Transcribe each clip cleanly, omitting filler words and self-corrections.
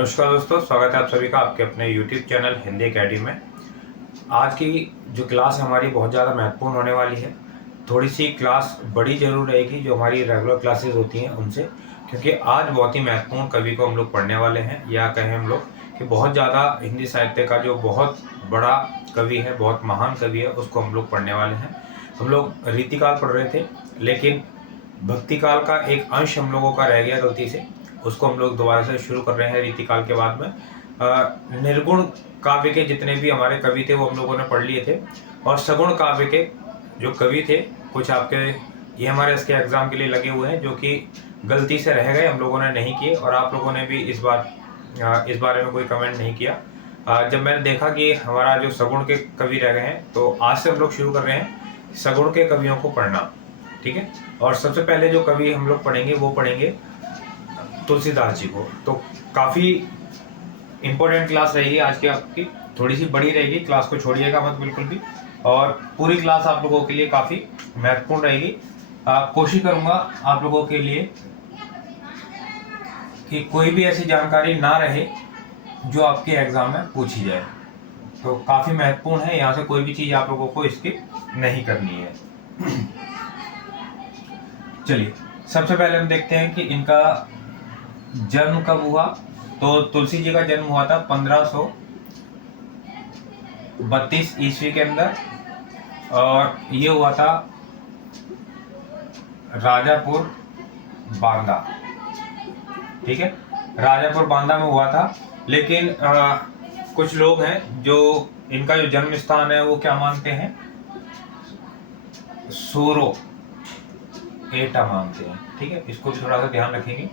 नमस्कार दोस्तों, स्वागत है आप सभी का आपके अपने YouTube चैनल हिंदी अकेडमी में। आज की जो क्लास हमारी बहुत ज़्यादा महत्वपूर्ण होने वाली है। थोड़ी सी क्लास बड़ी जरूर रहेगी जो हमारी रेगुलर क्लासेस होती हैं उनसे, क्योंकि आज बहुत ही महत्वपूर्ण कवि को हम लोग पढ़ने वाले हैं, या कहें हम लोग कि बहुत ज़्यादा हिंदी साहित्य का जो बहुत बड़ा कवि है, बहुत महान कवि है, उसको हम लोग पढ़ने वाले हैं। हम लोग रीतिकाल पढ़ रहे थे, लेकिन भक्तिकाल का एक अंश हम लोगों का रह गया गलती से, उसको हम लोग दोबारा से शुरू कर रहे हैं रीतिकाल के बाद में। निर्गुण काव्य के जितने भी हमारे कवि थे वो हम लोगों ने पढ़ लिए थे, और सगुण काव्य के जो कवि थे कुछ आपके ये हमारे इसके एग्जाम के लिए लगे हुए हैं, जो कि गलती से रह गए, हम लोगों ने नहीं किए, और आप लोगों ने भी इस बारे में कोई कमेंट नहीं किया। जब मैंने देखा कि हमारा जो सगुण के कवि रह गए हैं, तो आज से हम लोग शुरू कर रहे हैं सगुण के कवियों को पढ़ना, ठीक है। और सबसे पहले जो कवि हम लोग पढ़ेंगे वो पढ़ेंगे तुलसीदास जी को। तो काफ़ी इम्पोर्टेंट क्लास रहेगी आज की, आपकी थोड़ी सी बड़ी रहेगी, क्लास को छोड़िएगा मत बिल्कुल भी, और पूरी क्लास आप लोगों के लिए काफ़ी महत्वपूर्ण रहेगी। कोशिश करूँगा आप लोगों के लिए कि कोई भी ऐसी जानकारी ना रहे जो आपके एग्ज़ाम में पूछी जाए। तो काफ़ी महत्वपूर्ण है, यहाँ से कोई भी चीज़ आप लोगों को स्किप नहीं करनी है। चलिए, सबसे पहले हम देखते हैं कि इनका जन्म कब हुआ। तो तुलसी जी का जन्म हुआ था 1532 ईस्वी के अंदर, और ये हुआ था राजापुर बांदा, ठीक है, राजापुर बांदा में हुआ था। लेकिन कुछ लोग हैं जो इनका जो जन्म स्थान है वो क्या मानते हैं, सोरो एटा मानते हैं, ठीक है, इसको भी थोड़ा सा ध्यान रखेंगे।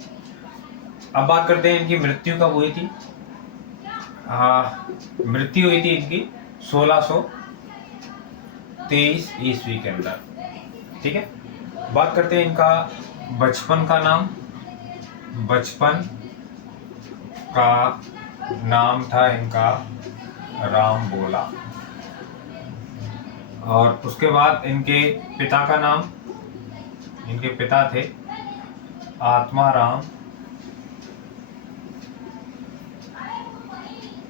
अब बात करते हैं इनकी मृत्यु कब हुई थी। मृत्यु हुई थी इनकी 1623 ईस्वी के अंदर, ठीक है। बात करते हैं इनका बचपन का नाम। बचपन का नाम था इनका राम बोला, और उसके बाद इनके पिता का नाम, इनके पिता थे आत्माराम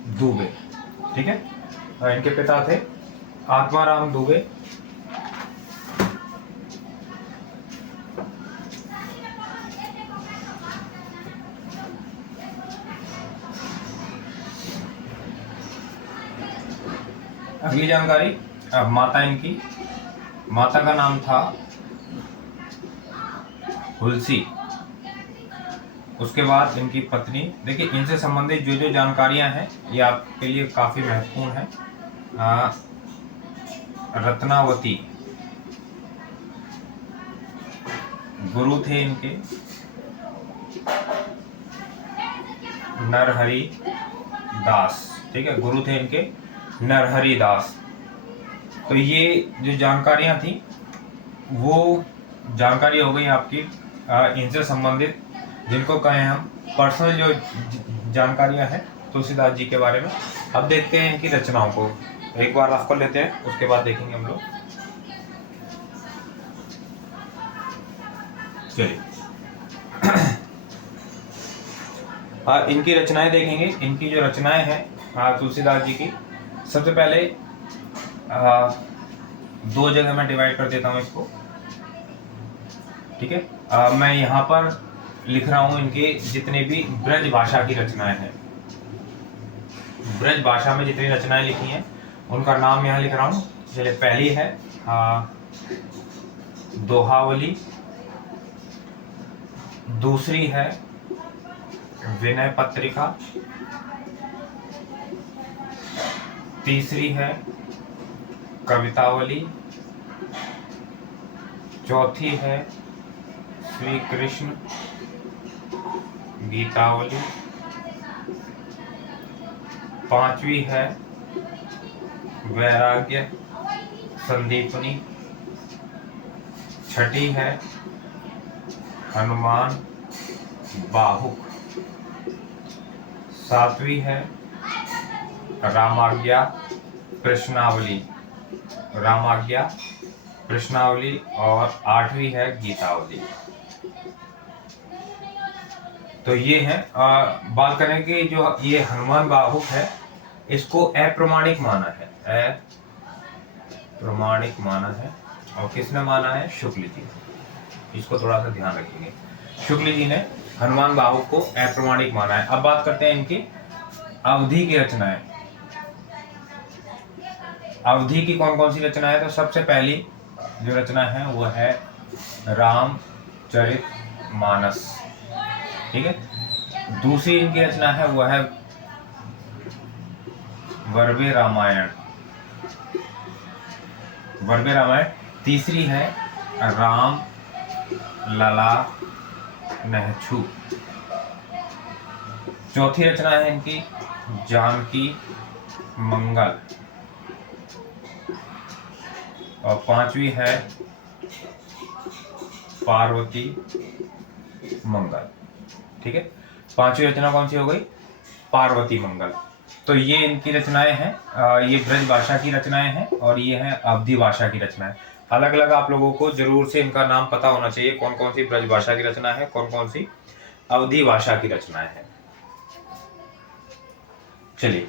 दुबे, ठीक है, इनके पिता थे आत्माराम दुबे। अगली जानकारी, अब माता इनकी, माता का नाम था हुलसी। उसके बाद इनकी पत्नी, देखिए इनसे संबंधित जो जो जानकारियां हैं ये आपके लिए काफ़ी महत्वपूर्ण है। रत्नावती गुरु थे इनके नरहरि दास, ठीक है, गुरु थे इनके नरहरि दास। तो ये जो जानकारियां थी वो जानकारी हो गई आपकी इनसे संबंधित, जिनको कहें हम पर्सनल जो जानकारियां हैं तुलसीदास जी के बारे में। अब देखते हैं इनकी रचनाओं को, एक बार रफ कर लेते हैं, उसके बाद देखेंगे हम लोग। चलिए इनकी रचनाएं देखेंगे। इनकी जो रचनाएं हैं तुलसीदास जी की, सबसे पहले दो जगह मैं डिवाइड कर देता हूँ इसको, ठीक है। मैं यहाँ पर लिख रहा हूँ इनके जितने भी ब्रज भाषा की रचनाएं हैं, ब्रज भाषा में जितनी रचनाएं लिखी हैं उनका नाम यहाँ लिख रहा हूँ। चलिए, पहली है दोहावली, दूसरी है विनय पत्रिका, तीसरी है कवितावली, चौथी है श्री कृष्ण गीतावली, पांचवी है वैराग्य संदीपनी, छठी है हनुमान बाहुक, सातवीं है रामाज्ञा कृष्णावली, रामाज्ञा कृष्णावली, और आठवीं है गीतावली। तो ये है। बात करें कि जो ये हनुमान बाहुक है, इसको अप्रमाणिक माना है, अप्रमाणिक माना है। और किसने माना है? शुक्ल जी। इसको थोड़ा सा ध्यान रखिए, शुक्ल जी ने हनुमान बाहुक को अप्रमाणिक माना है। अब बात करते हैं इनकी अवधि की रचनाएं। अवधि की कौन कौन सी रचना है? तो सबसे पहली जो रचना है वो है रामचरितमानस, ठीक है। दूसरी इनकी रचना है वो है वर्वे रामायण, वर्वे रामायण। तीसरी है राम लला नहछू। चौथी रचना है इनकी जानकी मंगल। और पांचवी है पार्वती मंगल, ठीक है। पांचवी रचना कौन सी हो गई? पार्वती मंगल। तो ये इनकी रचनाएं हैं। ये ब्रज भाषा की रचनाएं हैं और ये हैं अवधी भाषा की रचनाएं। अलग अलग आप लोगों को जरूर से इनका नाम पता होना चाहिए, कौन कौन सी ब्रज भाषा की रचना है, कौन कौन सी अवधी भाषा की रचनाएं हैं। चलिए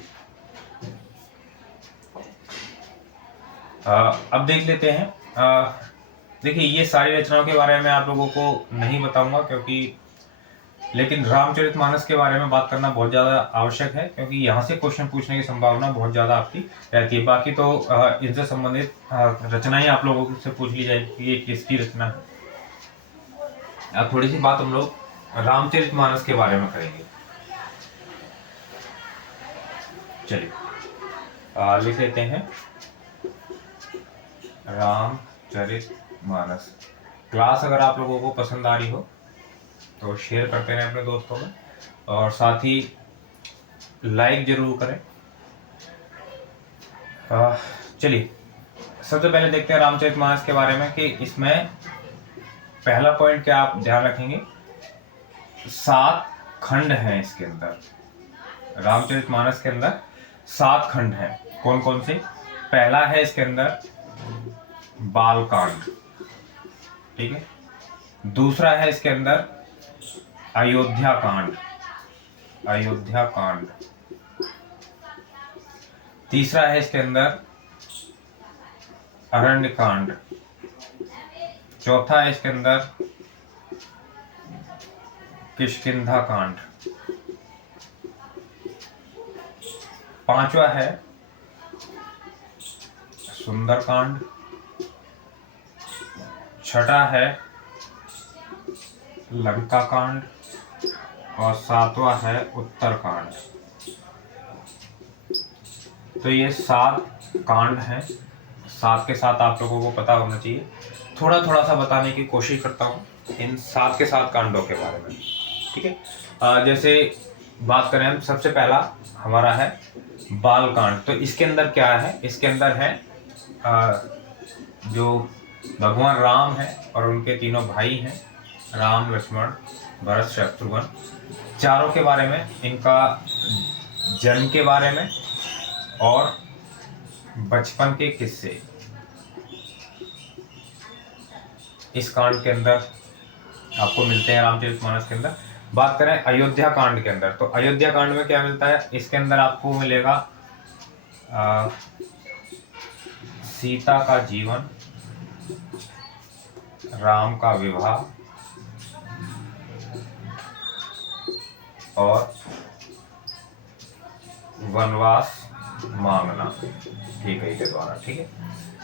अब देख लेते हैं। देखिए ये सारी रचनाओं के बारे में आप लोगों को नहीं बताऊंगा क्योंकि, लेकिन रामचरितमानस के बारे में बात करना बहुत ज़्यादा आवश्यक है क्योंकि यहाँ से क्वेश्चन पूछने की संभावना बहुत ज़्यादा आपकी रहती है। बाकी तो इनसे संबंधित रचनाएं आप लोगों से पूछ ली जाएगी कि ये किसकी रचना है। अब थोड़ी सी बात हम लोग रामचरितमानस के बारे में करेंगे। चलिए लिख लेते हैं रामचरितमानस। क्लास अगर आप लोगों को पसंद आ रही हो तो शेयर करते रहें अपने दोस्तों में और साथ ही लाइक जरूर करें। चलिए सबसे पहले देखते हैं रामचरितमानस के बारे में कि इसमें पहला पॉइंट क्या आप ध्यान रखेंगे, 7 खंड हैं इसके अंदर। रामचरितमानस के अंदर 7 खंड हैं। कौन कौन से? पहला है इसके अंदर बालकांड, ठीक है। दूसरा है इसके अंदर अयोध्या कांड, अयोध्या कांड। तीसरा है इसके अंदर अरण्य कांड। चौथा है इसके अंदर किष्किंधा कांड। पांचवा है सुंदर कांड। छठा है लंका कांड और 7वां है उत्तर कांड। तो ये 7 कांड हैं। 7 के साथ आप लोगों को पता होना चाहिए। थोड़ा थोड़ा सा बताने की कोशिश करता हूँ इन 7 के 7 कांडों के बारे में, ठीक है। जैसे बात करें हम, सबसे पहला हमारा है बाल कांड। तो इसके अंदर क्या है? इसके अंदर है जो भगवान राम है और उनके तीनों भाई हैं, राम लक्ष्मण भरत शत्रुघ्न, चारों के बारे में, इनका जन्म के बारे में और बचपन के किस्से इस कांड के अंदर आपको मिलते हैं रामचरितमानस के अंदर। बात करें अयोध्या कांड के अंदर, तो अयोध्या कांड में क्या मिलता है? इसके अंदर आपको मिलेगा सीता का जीवन, राम का विवाह और वनवास मांगना कैकेयी के द्वारा, ठीक है।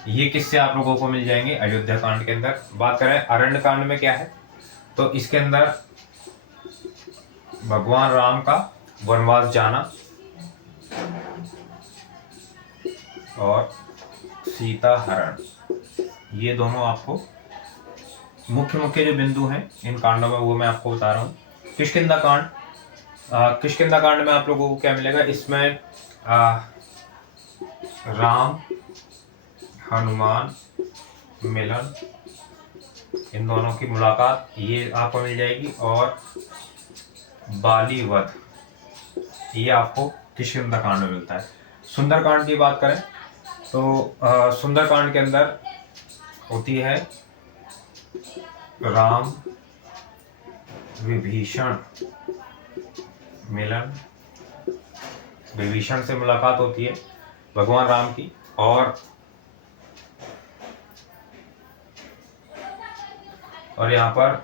ये किस्से आप लोगों को मिल जाएंगे अयोध्या कांड के अंदर। बात करें अरण्य कांड में क्या है, तो इसके अंदर भगवान राम का वनवास जाना और सीता हरण, ये दोनों आपको मुख्य मुख्य जो बिंदु हैं इन कांडों में वो मैं आपको बता रहा हूँ। किष्किंधा कांड, किष्किंधा कांड में आप लोगों को क्या मिलेगा? इसमें राम हनुमान मिलन, इन दोनों की मुलाकात ये आपको मिल जाएगी और बाली वध, ये आपको किष्किंधा कांड में मिलता है। सुंदरकांड की बात करें तो सुंदरकांड के अंदर होती है राम विभीषण मिलन, विभीषण से मुलाकात होती है भगवान राम की, और यहाँ पर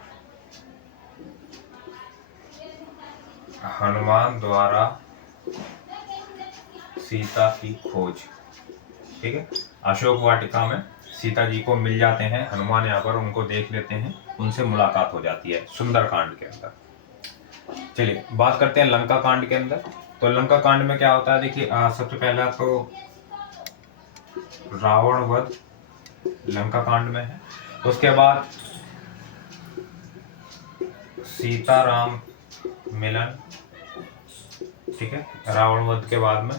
हनुमान द्वारा सीता की खोज। ठीक है, अशोक वाटिका में सीता जी को मिल जाते हैं हनुमान, यहाँ पर उनको देख लेते हैं, उनसे मुलाकात हो जाती है सुंदरकांड के अंदर। चलिए बात करते हैं लंका कांड के अंदर। तो लंका कांड में क्या होता है, देखिए सबसे पहला तो रावण वध लंका कांड में है। उसके बाद सीता राम मिलन, ठीक है, रावण वध के बाद में।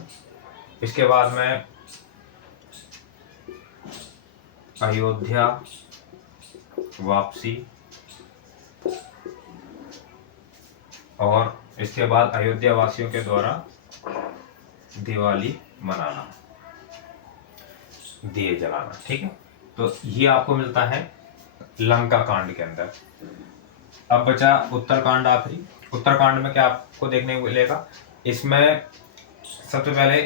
इसके बाद में अयोध्या वापसी, और इसके बाद अयोध्या वासियों के द्वारा दिवाली मनाना, दिए जलाना। ठीक है, तो ये आपको मिलता है लंका कांड के अंदर। अब बचा उत्तरकांड आखिरी। उत्तरकांड में क्या आपको देखने को मिलेगा, इसमें सबसे पहले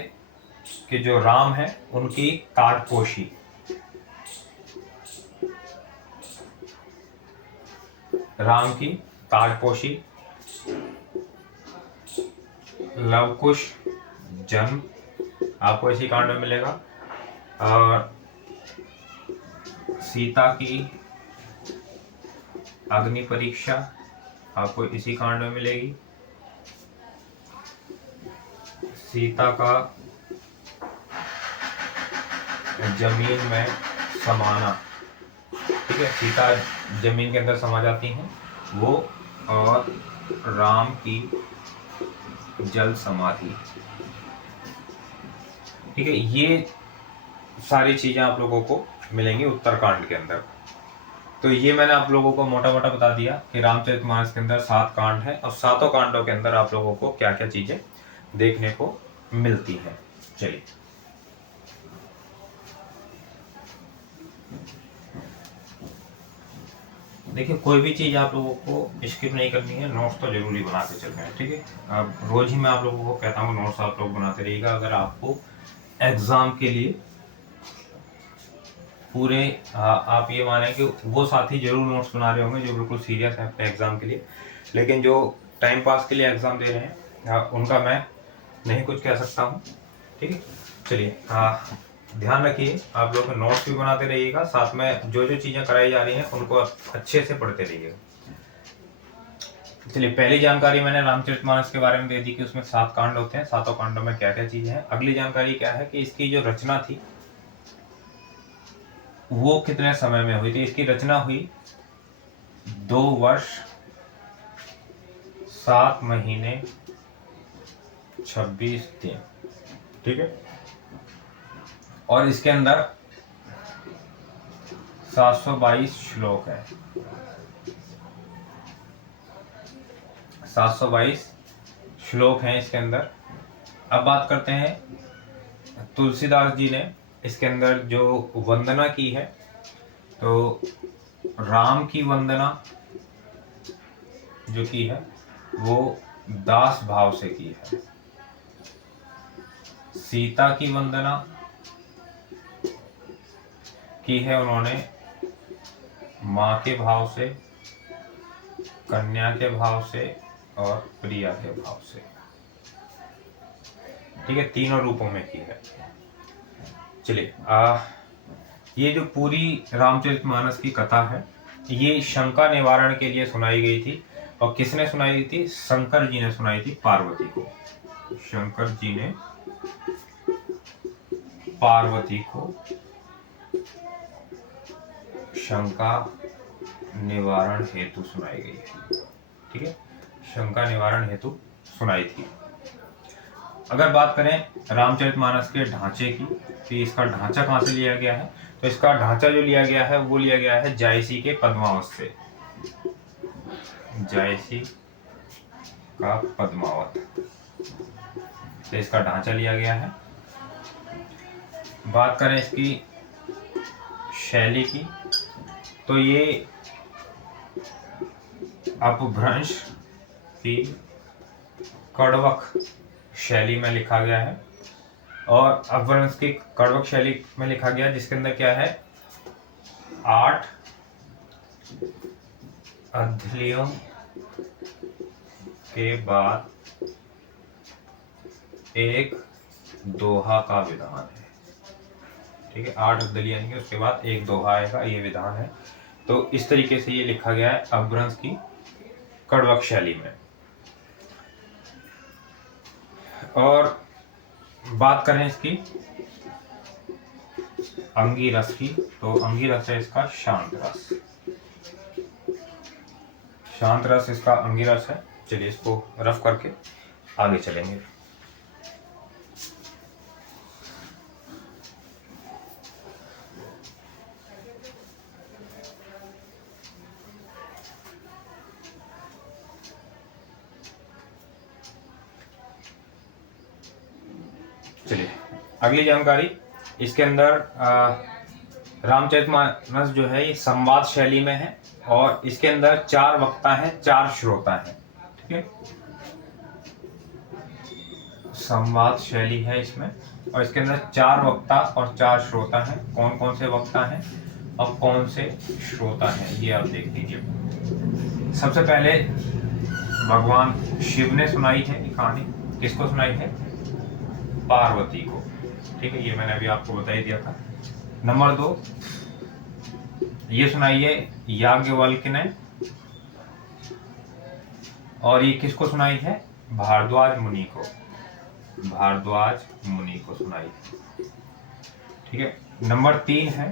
कि जो राम है उनकी ताजपोशी, राम की ताजपोशी, लवकुश जन्म आपको इसी कांड में मिलेगा, और सीता की अग्नि परीक्षा आपको इसी कांड में मिलेगी, सीता का जमीन में समाना, ठीक है, सीता जमीन के अंदर समा जाती हैं वो, और राम की जल समाधि। ठीक है, ये सारी चीजें आप लोगों को मिलेंगी उत्तरकांड के अंदर। तो ये मैंने आप लोगों को मोटा मोटा बता दिया कि रामचरितमानस के अंदर 7 कांड है, और 7 कांडों के अंदर आप लोगों को क्या क्या चीजें देखने को मिलती हैं। चलिए देखिए, कोई भी चीज़ आप लोगों को स्किप नहीं करनी है, नोट्स तो जरूरी बना के चलना है। ठीक है, अब रोज ही मैं आप लोगों को कहता हूँ नोट्स आप लोग बनाते रहिएगा। अगर आपको एग्जाम के लिए पूरे आप ये माने कि वो साथी जरूर नोट्स बना रहे होंगे जो बिल्कुल सीरियस है अपने एग्जाम के लिए, लेकिन जो टाइम पास के लिए एग्जाम दे रहे हैं उनका मैं नहीं कुछ कह सकता हूँ। ठीक है, चलिए ध्यान रखिए, आप लोग नोट्स भी बनाते रहिएगा, साथ में जो जो चीज़ें कराई जा रही हैं उनको अच्छे से पढ़ते रहिएगा। चलिए, पहली जानकारी मैंने रामचरितमानस के बारे में दे दी कि उसमें 7 कांड होते हैं, 7 कांडों में क्या क्या चीजें हैं। अगली जानकारी क्या है कि इसकी जो रचना थी वो कितने समय में हुई थी। इसकी रचना हुई 2 वर्ष 7 महीने 26 दिन। ठीक है, और इसके अंदर 722 श्लोक है, 722 श्लोक हैं इसके अंदर। अब बात करते हैं तुलसीदास जी ने इसके अंदर जो वंदना की है, तो राम की वंदना जो की है वो दास भाव से की है, सीता की वंदना की है उन्होंने माँ के भाव से, कन्या के भाव से और प्रिया के भाव से। ठीक है, तीनों रूपों में की है। चलिए ये जो पूरी रामचरितमानस की कथा है ये शंका निवारण के लिए सुनाई गई थी, और किसने सुनाई थी? शंकर जी ने सुनाई थी पार्वती को। शंकर जी ने पार्वती को शंका निवारण हेतु सुनाई गई है। ठीक है, शंका निवारण हेतु सुनाई थी। अगर बात करें रामचरितमानस के ढांचे की, तो इसका ढांचा कहाँ से लिया गया है, तो इसका ढांचा जो लिया गया है वो लिया गया है जायसी के पद्मावत से। जायसी का पद्मावत से इसका ढांचा लिया गया है। बात करें इसकी शैली की, तो ये अपभ्रंश की कड़वक शैली में लिखा गया है, और अपभ्रंश की कड़वक शैली में लिखा गया, जिसके अंदर क्या है 8 अध्ययनों के बाद एक दोहा का विधान है। ठीक है, 8 अध्ययन यानी कि उसके बाद एक दोहा आएगा, ये विधान है। तो इस तरीके से ये लिखा गया है अपभ्रंश की कड़वक शैली में। और बात करें इसकी अंगी रस की, तो अंगी रस है इसका शांत रस। शांत रस इसका अंगी रस है। चलिए इसको रफ करके आगे चलेंगे। चलिए अगली जानकारी, इसके अंदर रामचरितमानस जो है ये संवाद शैली में है, और इसके अंदर 4 वक्ता हैं, 4 श्रोता हैं। ठीक है, संवाद शैली है इसमें, और इसके अंदर 4 वक्ता और 4 श्रोता हैं। कौन कौन से वक्ता हैं और कौन से श्रोता हैं, ये आप देख लीजिए। सबसे पहले भगवान शिव ने सुनाई है ये कहानी। किसको सुनाई है? पार्वती को। ठीक है, ये मैंने अभी आपको बता ही दिया था। नंबर 2, ये सुनाई है याज्ञवल्क्य ने, और ये किसको सुनाई है? भारद्वाज मुनि को। भारद्वाज मुनि को सुनाई है। ठीक है, नंबर 3 है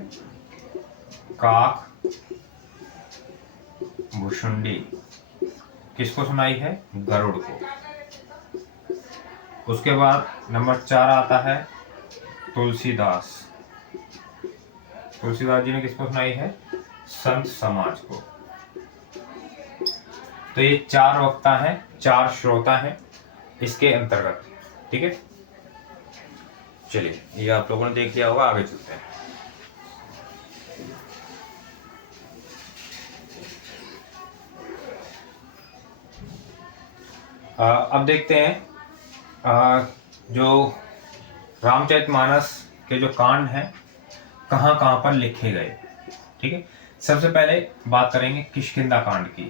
काक भुषुंडी। किसको सुनाई है? गरुड़ को। उसके बाद नंबर 4 आता है तुलसीदास। तुलसीदास जी ने किसको सुनाई है? संत समाज को। तो ये 4 वक्ता हैं, 4 श्रोता हैं इसके अंतर्गत। ठीक है, चलिए ये आप लोगों ने देख लिया होगा, आगे चलते हैं। अब देखते हैं जो रामचरितमानस के जो कांड हैं कहाँ कहाँ पर लिखे गए। ठीक है, सबसे पहले बात करेंगे किष्किंधा कांड की।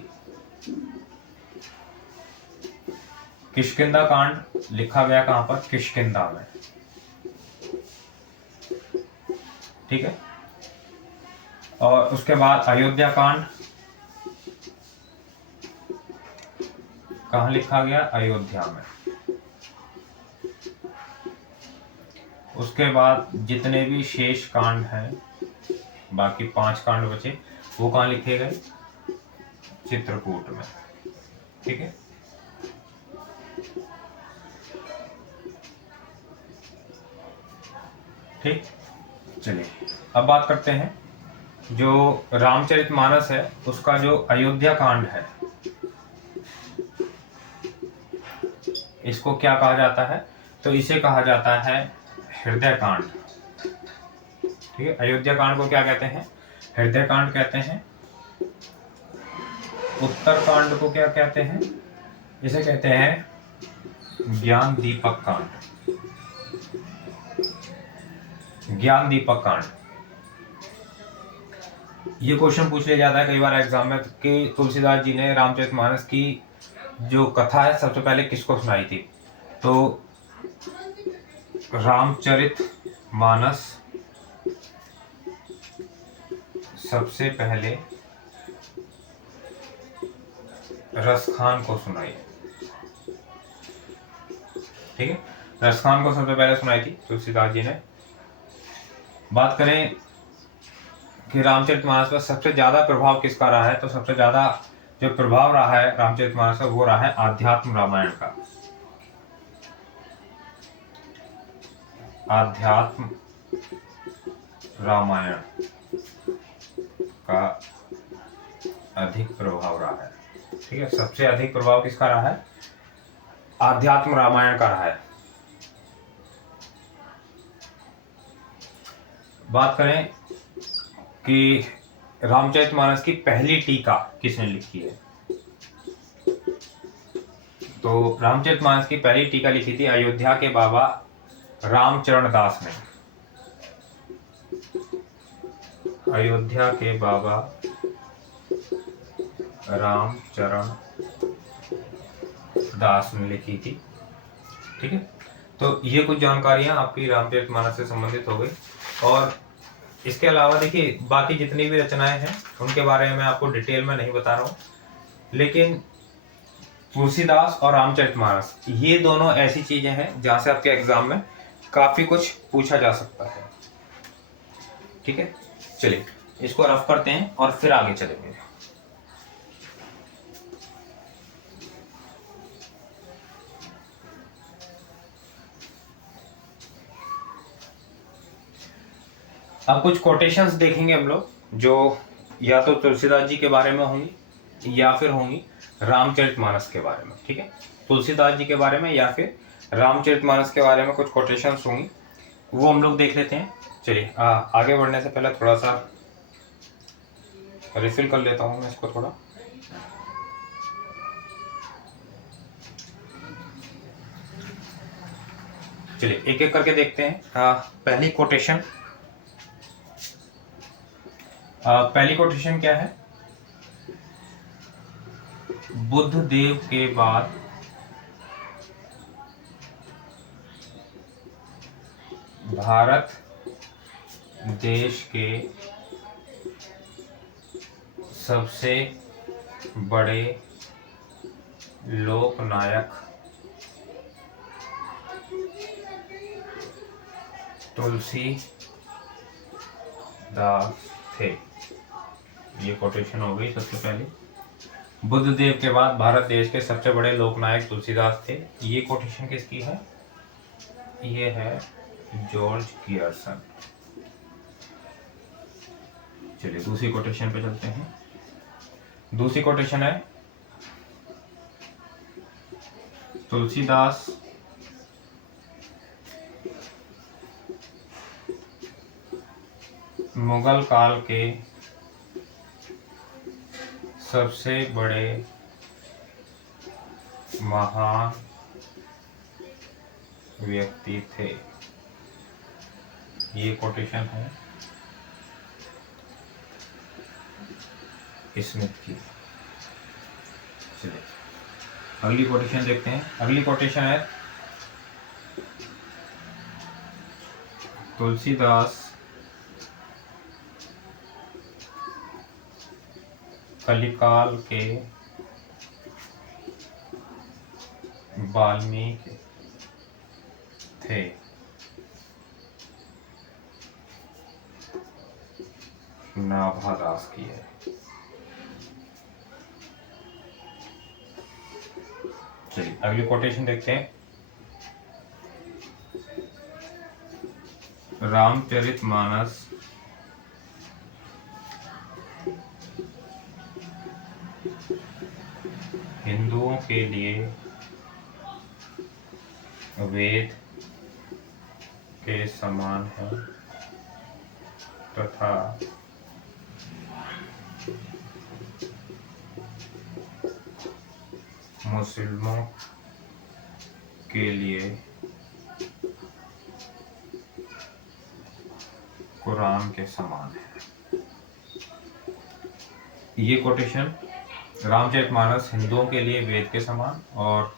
किष्किंधा कांड लिखा गया कहाँ पर? किष्किंधा में। ठीक है, और उसके बाद अयोध्या कांड कहाँ लिखा गया? अयोध्या में। उसके बाद जितने भी शेष कांड हैं, बाकी 5 कांड बचे, वो कहाँ लिखे गए? चित्रकूट में। ठीक है, ठीक, चलिए अब बात करते हैं जो रामचरितमानस है उसका जो अयोध्या कांड है, इसको क्या कहा जाता है? तो इसे कहा जाता है हृदय कांड। ठीक है, अयोध्या कांड को क्या कहते हैं? हृदय कांड कहते हैं। उत्तर कांड को क्या कहते हैं? इसे कहते हैं ज्ञान दीपक कांड। ज्ञान दीपक कांड, ये क्वेश्चन पूछ लिया जाता है कई बार एग्जाम में कि तुलसीदास जी ने रामचरितमानस की जो कथा है सबसे पहले किसको सुनाई थी? तो रामचरितमानस सबसे पहले रसखान को सुनाई। ठीक है, रसखान को सबसे पहले सुनाई थी तुलसीदास जी ने। बात करें कि रामचरितमानस पर सबसे ज्यादा प्रभाव किसका रहा है, तो सबसे ज्यादा जो प्रभाव रहा है रामचरितमानस का वो रहा है आध्यात्म रामायण का। आध्यात्म रामायण का अधिक प्रभाव रहा है। ठीक है, सबसे अधिक प्रभाव किसका रहा है? आध्यात्म रामायण का रहा है। बात करें कि रामचरितमानस की पहली टीका किसने लिखी है, तो रामचरितमानस की पहली टीका लिखी थी अयोध्या के बाबा रामचरण दास ने। अयोध्या के बाबा रामचरण दास ने लिखी थी। ठीक है, तो ये कुछ जानकारियां आपकी रामचरितमानस से संबंधित हो गई। और इसके अलावा देखिए बाकी जितनी भी रचनाएं हैं उनके बारे में आपको डिटेल में नहीं बता रहा हूँ, लेकिन तुलसीदास और रामचरितमानस ये दोनों ऐसी चीजें हैं जहां से आपके एग्जाम में काफी कुछ पूछा जा सकता है। ठीक है, चलिए इसको रफ करते हैं और फिर आगे चलेंगे। अब कुछ कोटेशंस देखेंगे हम लोग, जो या तो तुलसीदास जी के बारे में होंगी या फिर होंगी रामचरितमानस के बारे में। ठीक है, तुलसीदास जी के बारे में या फिर रामचरितमानस के बारे में कुछ कोटेशंस होंगी, वो हम लोग देख लेते हैं। चलिए आगे बढ़ने से पहले थोड़ा सा रिफिल कर लेता हूँ मैं इसको थोड़ा। चलिए एक एक करके देखते हैं। पहली कोटेशन क्या है? बुद्ध देव के बाद भारत देश के सबसे बड़े लोकनायक तुलसीदास थे। ये कोटेशन हो गई सबसे पहले। बुद्ध देव के बाद भारत देश के सबसे बड़े लोकनायक तुलसीदास थे। ये कोटेशन किसकी है? ये है जॉर्ज गियर्सन। चलिए दूसरी कोटेशन पे चलते हैं। दूसरी कोटेशन है तुलसीदास मुगल काल के सबसे बड़े महान व्यक्ति थे। ये कोटेशन है स्मिथ की। चलिए अगली कोटेशन देखते हैं। अगली कोटेशन है तुलसीदास कलिकाल के वाल्मीकि थे। नाभादास की है। चलिए अगली कोटेशन देखते हैं। रामचरितमानस हिंदुओं के लिए वेद के समान है तथा मुस्लिमों के लिए कुरान के समान है। ये कोटेशन रामचरितमानस हिंदुओं के लिए वेद के समान और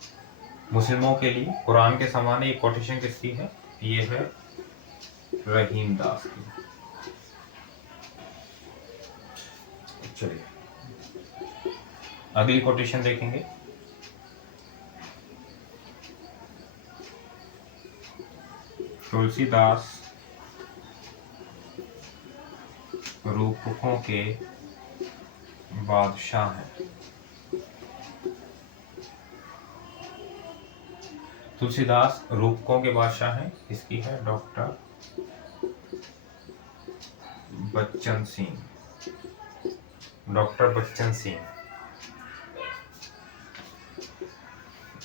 मुस्लिमों के लिए कुरान के समान है। ये कोटेशन किसकी है? ये है रहीम दास की। चलिए अगली कोटेशन देखेंगे। तुलसीदास रूपकों के बादशाह हैं। तुलसीदास रूपकों के बादशाह हैं। इसकी है डॉक्टर बच्चन सिंह। डॉक्टर बच्चन सिंह।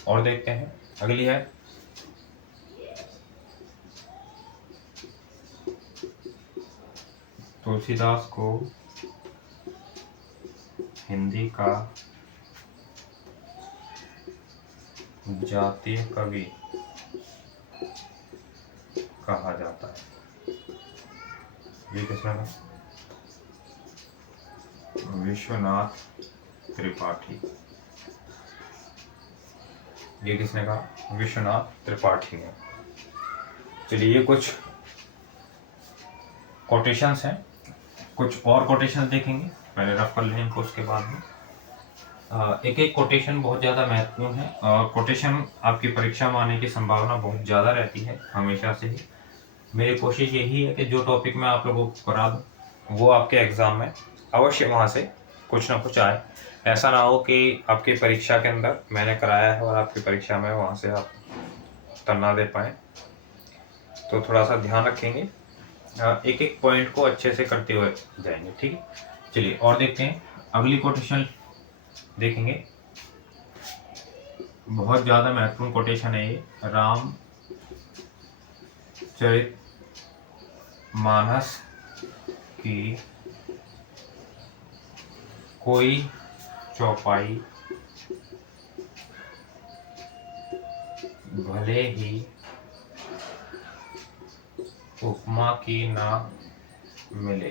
और देखते हैं अगली है तुलसीदास को हिंदी का जातीय कवि कहा जाता है। ये किसने कहा? विश्वनाथ त्रिपाठी। ये किसने कहा? विश्वनाथ त्रिपाठी ने। चलिए ये कुछ कोटेशंस हैं, कुछ और कोटेशंस देखेंगे, पहले रफ कर लेंगे इनको, उसके बाद में एक एक कोटेशन बहुत ज़्यादा महत्वपूर्ण है और कोटेशन आपकी परीक्षा में आने की संभावना बहुत ज़्यादा रहती है हमेशा से ही। मेरी कोशिश यही है कि जो टॉपिक मैं आप लोगों को करा दूँ वो आपके एग्ज़ाम में अवश्य वहाँ से कुछ ना कुछ आए। ऐसा ना हो कि आपकी परीक्षा के अंदर मैंने कराया है और आपकी परीक्षा में वहाँ से आप उत्तर ना दे पाएँ, तो थोड़ा सा ध्यान रखेंगे, एक एक पॉइंट को अच्छे से करते हुए जाएंगे, ठीक है। चलिए और देखते हैं, अगली कोटेशन देखेंगे, बहुत ज़्यादा महत्वपूर्ण कोटेशन है ये। रामचरित मानस की कोई चौपाई भले ही उपमा की ना मिले,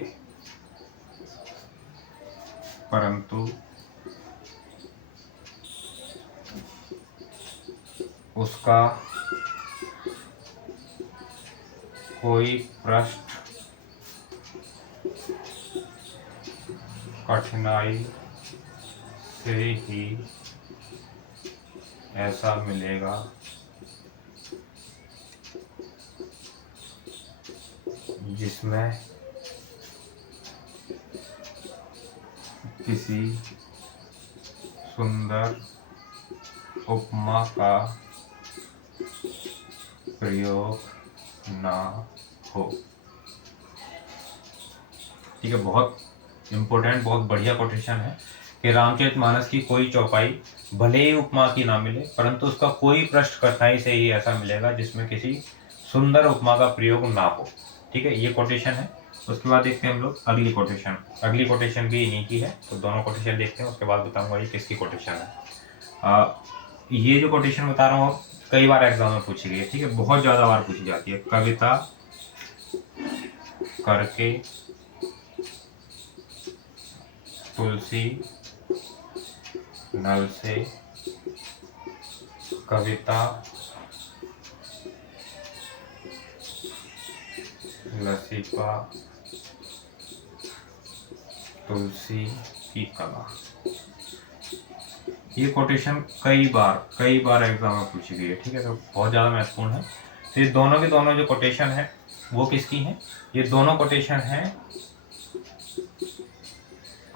परंतु उसका कोई पृष्ठ कठिनाई से ही ऐसा मिलेगा जिसमें किसी सुंदर उपमा का प्रयोग ना हो। ठीक है, बहुत इम्पोर्टेंट, बहुत बढ़िया कोटेशन है कि रामचरितमानस की कोई चौपाई भले ही उपमा की ना मिले, परंतु उसका कोई पृष्ठ कठिनाई से ही ऐसा मिलेगा जिसमें किसी सुंदर उपमा का प्रयोग ना हो। ठीक है, ये कोटेशन है। उसके बाद देखते हैं हम लोग अगली कोटेशन। अगली कोटेशन भी इन्हीं की है, तो दोनों कोटेशन देखते हैं, उसके बाद बताऊंगा ये किसकी कोटेशन है। ये जो कोटेशन बता रहा हूँ कई बार एग्जाम में पूछी गई है, ठीक है, बहुत ज़्यादा बार पूछी जाती है। कविता करके तुलसी नल से कविता लसीपा तुलसी की कला। ये कोटेशन कई बार एग्जाम में पूछी गई है, ठीक है, तो बहुत ज़्यादा महत्वपूर्ण है। तो ये दोनों के दोनों जो कोटेशन है वो किसकी हैं? ये दोनों कोटेशन हैं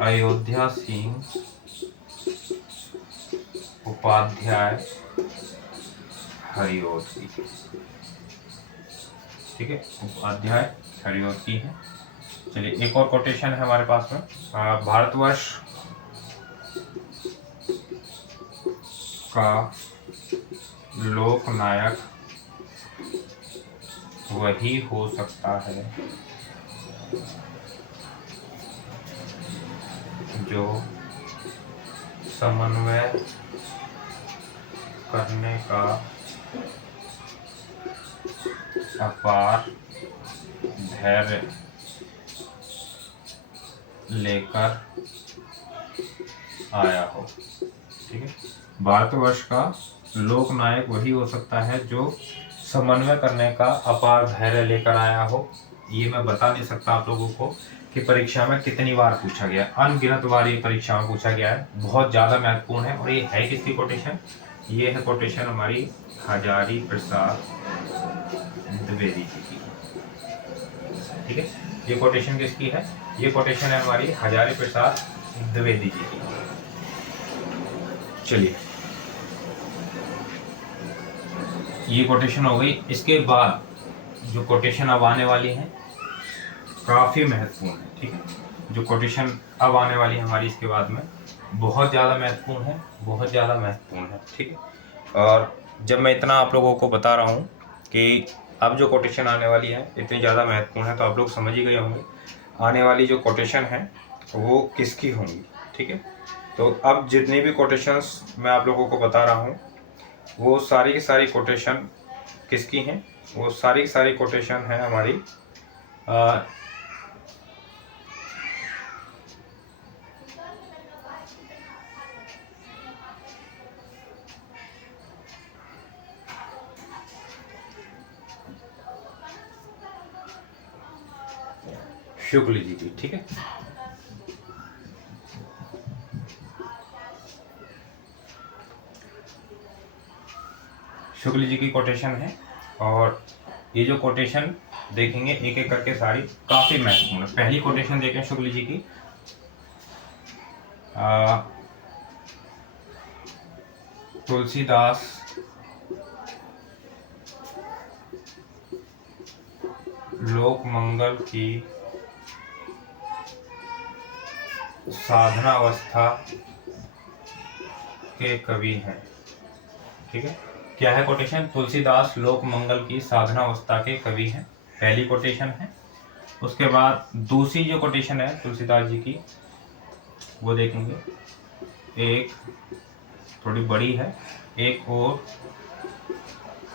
अयोध्या सिंह उपाध्याय हरिओत की। ठीक है, उपाध्याय हरिओत की है। चलिए एक और कोटेशन है हमारे पास में, भारतवर्ष का लोकनायक वही हो सकता है जो समन्वय करने का अपार धैर्य लेकर आया हो। ठीक है, भारतवर्ष का लोकनायक वही हो सकता है जो समन्वय करने का अपार धैर्य लेकर आया हो। ये मैं बता नहीं सकता आप लोगों को कि परीक्षा में कितनी बार पूछा गया, अनगिनत बार ये परीक्षा में पूछा गया है, बहुत ज़्यादा महत्वपूर्ण है। और ये है किसकी कोटेशन? ये है कोटेशन हमारी हजारी प्रसाद द्विवेदी जी की। ठीक है, ये कोटेशन किसकी है? ये कोटेशन है हमारी हजारी प्रसाद द्विवेदी जी की। चलिए ये कोटेशन हो गई। इसके बाद जो कोटेशन अब आने वाली है काफ़ी महत्वपूर्ण है। ठीक है, जो कोटेशन अब आने वाली है हमारी इसके बाद में बहुत ज़्यादा महत्वपूर्ण है, बहुत ज़्यादा महत्वपूर्ण है। ठीक है, और जब मैं इतना आप लोगों को बता रहा हूँ कि अब जो कोटेशन आने वाली है इतनी ज़्यादा महत्वपूर्ण है, तो आप लोग समझ ही गए होंगे आने वाली जो कोटेशन है वो किसकी होंगी। ठीक है, तो अब जितनी भी कोटेशंस मैं आप लोगों को बता रहा हूँ वो सारी की सारी कोटेशन किसकी हैं? वो सारी की सारी कोटेशन है हमारी शुक्ल जी की। ठीक है, शुक्ल जी की कोटेशन है। और ये जो कोटेशन देखेंगे एक एक करके सारी काफी महत्वपूर्ण है। पहली कोटेशन देखें शुक्ल जी की, तुलसीदास लोक मंगल की साधनावस्था के कवि हैं। ठीक है, क्या है कोटेशन? तुलसीदास लोक मंगल की साधनावस्था के कवि हैं, पहली कोटेशन है। उसके बाद दूसरी जो कोटेशन है तुलसीदास जी की, वो देखेंगे, एक थोड़ी बड़ी है, एक और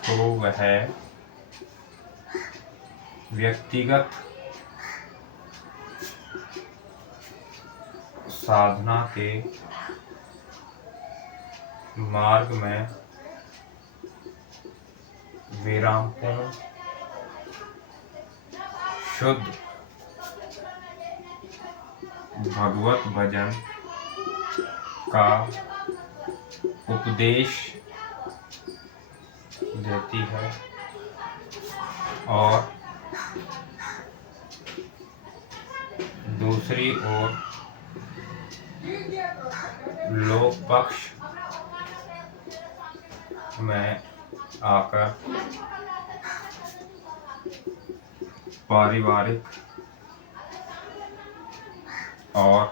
तो वह व्यक्तिगत साधना के मार्ग में विरामपूर्ण शुद्ध भगवत भजन का उपदेश देती है और दूसरी ओर लोक पक्ष में आकर पारिवारिक और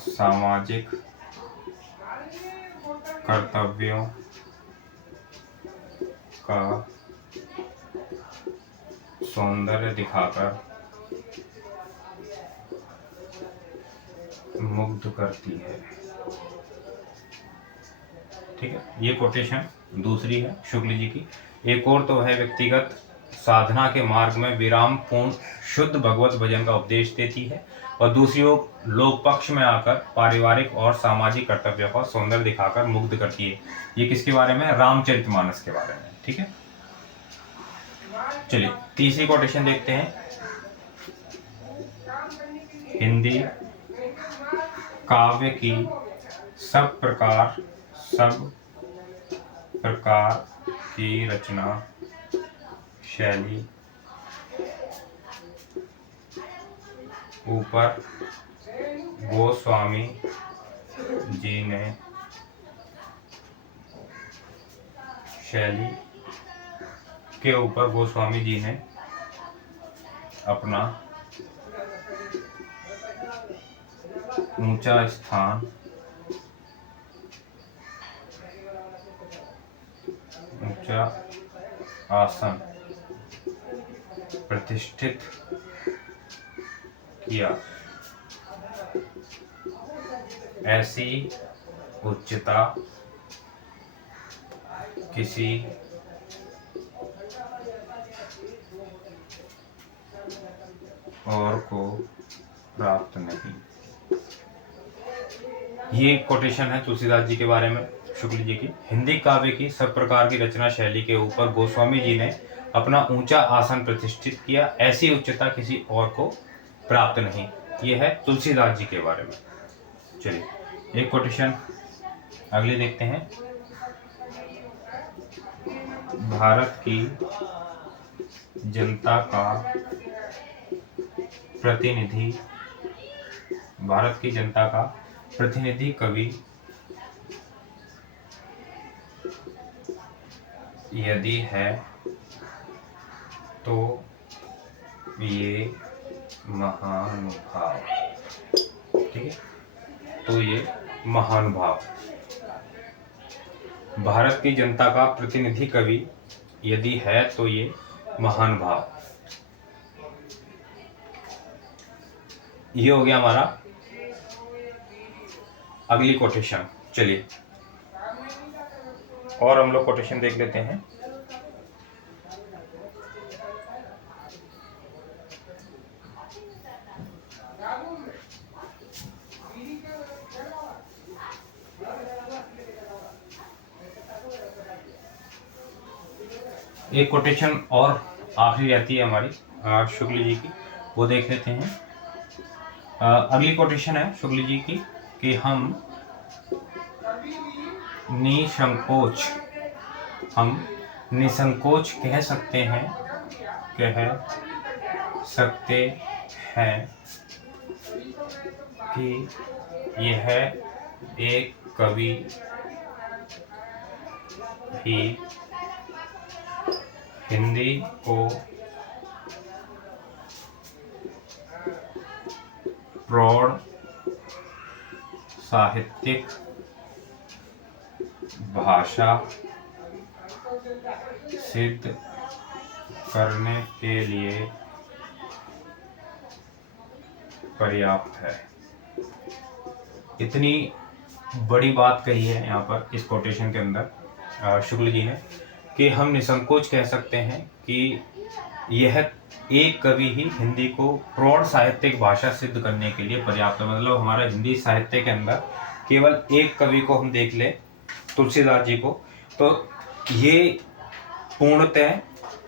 सामाजिक कर्तव्यों का सौंदर्य दिखाकर मुग्ध करती है। ठीक है, ये कोटेशन दूसरी है शुक्ल जी की। एक और तो है व्यक्तिगत साधना के मार्ग में विराम पूर्ण शुद्ध भगवत भजन का उपदेश देती है और दूसरी ओर लोक पक्ष में आकर पारिवारिक और सामाजिक कर्तव्यों का सौंदर्य दिखाकर मुग्ध करती है। ये किसके बारे में? रामचरितमानस के बारे में। ठीक है, चलिए तीसरी कोटेशन देखते हैं। हिंदी काव्य की सब प्रकार की रचना शैली ऊपर गोस्वामी जी ने अपना ऊंचा स्थान ऊंचा आसन प्रतिष्ठित किया। ऐसी उच्चता किसी और को प्राप्त नहीं। ये कोटेशन है तुलसीदास जी के बारे में, शुक्ल जी की। हिंदी काव्य की सब प्रकार की रचना शैली के ऊपर गोस्वामी जी ने अपना ऊंचा आसन प्रतिष्ठित किया, ऐसी उच्चता किसी और को प्राप्त नहीं। ये है तुलसीदास जी के बारे में। चलिए एक कोटेशन अगले देखते हैं। भारत की जनता का प्रतिनिधि कवि यदि है तो ये महानुभाव। ठीक है, तो ये महानुभाव। भारत की जनता का प्रतिनिधि कवि यदि है तो ये महानुभाव। ये हो गया हमारा अगली कोटेशन। चलिए और हम लोग कोटेशन देख लेते हैं। एक कोटेशन और आखिरी रहती है हमारी शुक्ल जी की, वो देख लेते हैं। अगली कोटेशन है शुक्ल जी की कि हम निसंकोच कह सकते हैं कि यह एक कवि ही हिंदी को प्रौढ़ साहित्यिक भाषा सिद्ध करने के लिए पर्याप्त है। इतनी बड़ी बात कही है यहाँ पर इस कोटेशन के अंदर शुक्ल जी ने कि हम निसंकोच कह सकते हैं कि यह एक कवि ही हिंदी को प्रौढ़ साहित्यिक भाषा सिद्ध करने के लिए पर्याप्त है। मतलब हमारा हिंदी साहित्य के अंदर केवल एक कवि को हम देख ले, तुलसीदास जी को, तो ये पूर्णतः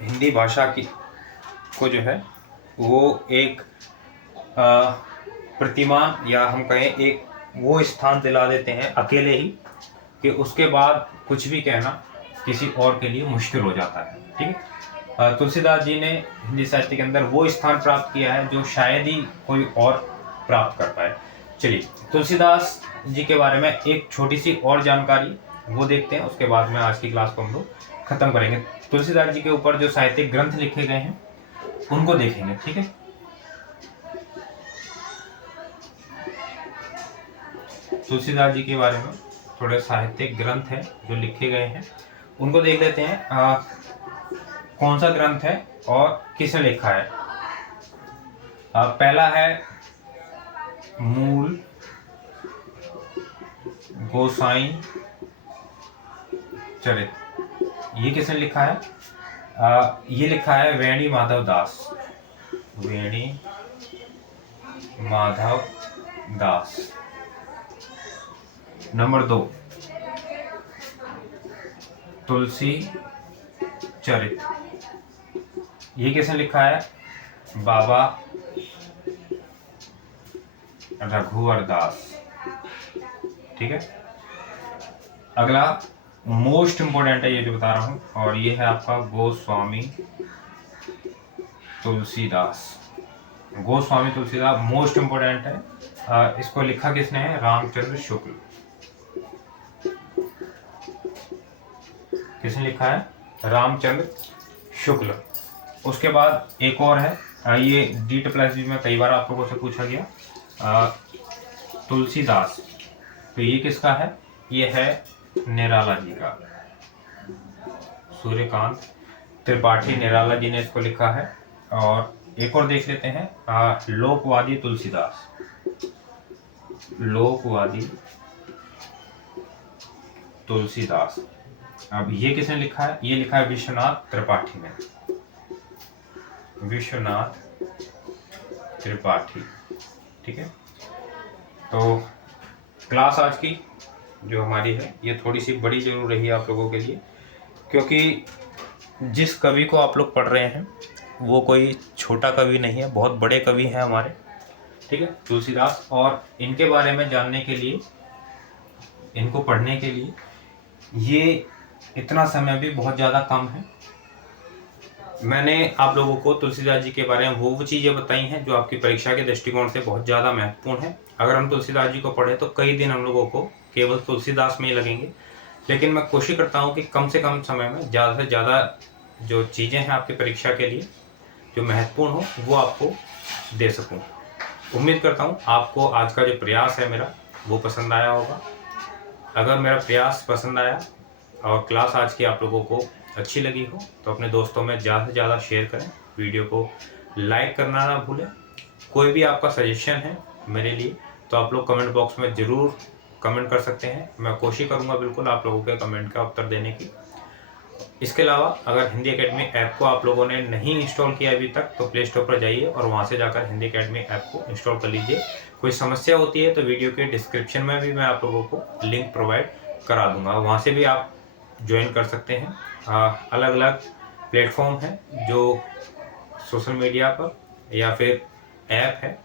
हिंदी भाषा की को जो है वो एक प्रतिमान या हम कहें एक वो स्थान दिला देते हैं अकेले ही कि उसके बाद कुछ भी कहना किसी और के लिए मुश्किल हो जाता है। ठीक है, तुलसीदास जी ने हिंदी साहित्य के अंदर वो स्थान प्राप्त किया है जो शायद ही कोई और प्राप्त कर पाए। चलिए तुलसीदास जी के बारे में एक छोटी सी और जानकारी वो देखते हैं, उसके बाद में आज की क्लास को हम लोग खत्म करेंगे। तुलसीदास जी के ऊपर जो साहित्यिक ग्रंथ लिखे गए हैं उनको देखेंगे। ठीक है, तुलसीदास जी के बारे में थोड़े साहित्यिक ग्रंथ हैं जो लिखे गए हैं, उनको देख लेते हैं। कौन सा ग्रंथ है और किसने लिखा है। पहला है मूल गोसाई चरित, ये किसने लिखा है। ये लिखा है वेणी माधव दास। नंबर 2 तुलसी चरित, ये किसने लिखा है, बाबा रघुवर दास। ठीक है, अगला मोस्ट इंपोर्टेंट है ये जो बता रहा हूं, और ये है आपका गोस्वामी तुलसीदास। मोस्ट इंपोर्टेंट है। इसको लिखा किसने है, रामचंद्र शुक्ल। किसने लिखा है, रामचंद्र शुक्ल। उसके बाद एक और है, ये DSSB में कई बार आप लोगों से पूछा गया, तुलसीदास, तो ये किसका है, ये है निराला जी का, सूर्यकांत त्रिपाठी निराला जी ने इसको लिखा है। और एक और देख लेते हैं, लोकवादी तुलसीदास। अब ये किसने लिखा है, ये लिखा है विश्वनाथ त्रिपाठी। ठीक है, तो क्लास आज की जो हमारी है ये थोड़ी सी बड़ी जरूर रही है आप लोगों के लिए, क्योंकि जिस कवि को आप लोग पढ़ रहे हैं वो कोई छोटा कवि नहीं है, बहुत बड़े कवि हैं हमारे। ठीक है, तुलसीदास, और इनके बारे में जानने के लिए, इनको पढ़ने के लिए ये इतना समय भी बहुत ज़्यादा कम है। मैंने आप लोगों को तुलसीदास जी के बारे में वो चीज़ें बताई हैं जो आपकी परीक्षा के दृष्टिकोण से बहुत ज़्यादा महत्वपूर्ण है। अगर हम तुलसीदास जी को पढ़े तो कई दिन हम लोगों को केवल तुलसीदास में ही लगेंगे, लेकिन मैं कोशिश करता हूँ कि कम से कम समय में ज़्यादा से ज़्यादा जो चीज़ें हैं आपकी परीक्षा के लिए जो महत्वपूर्ण हो वो आपको दे सकूँ। उम्मीद करता हूँ आपको आज का जो प्रयास है मेरा वो पसंद आया होगा। अगर मेरा प्रयास पसंद आया और क्लास आज की आप लोगों को अच्छी लगी हो तो अपने दोस्तों में ज़्यादा से ज़्यादा शेयर करें, वीडियो को लाइक करना ना भूलें। कोई भी आपका सजेशन है मेरे लिए तो आप लोग कमेंट बॉक्स में ज़रूर कमेंट कर सकते हैं। मैं कोशिश करूँगा बिल्कुल आप लोगों के कमेंट का उत्तर देने की। इसके अलावा अगर हिंदी एकेडमी ऐप को आप लोगों ने नहीं इंस्टॉल किया अभी तक तो प्ले स्टोर पर जाइए और वहाँ से जाकर हिंदी एकेडमी ऐप को इंस्टॉल कर लीजिए। कोई समस्या होती है तो वीडियो के डिस्क्रिप्शन में भी मैं आप लोगों को लिंक प्रोवाइड करा दूंगा, वहाँ से भी आप ज्वाइन कर सकते हैं। अलग अलग प्लेटफॉर्म हैं जो सोशल मीडिया पर या फिर ऐप है,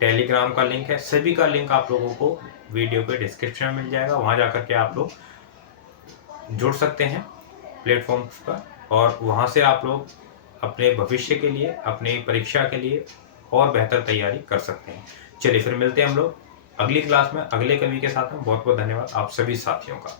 टेलीग्राम का लिंक है, सभी का लिंक आप लोगों को वीडियो के डिस्क्रिप्शन में मिल जाएगा। वहाँ जाकर के आप लोग जुड़ सकते हैं प्लेटफॉर्म्स पर और वहाँ से आप लोग अपने भविष्य के लिए, अपनी परीक्षा के लिए और बेहतर तैयारी कर सकते हैं। चलिए फिर मिलते हैं हम लोग अगली क्लास में अगले कवि के साथ में। बहुत बहुत धन्यवाद आप सभी साथियों का।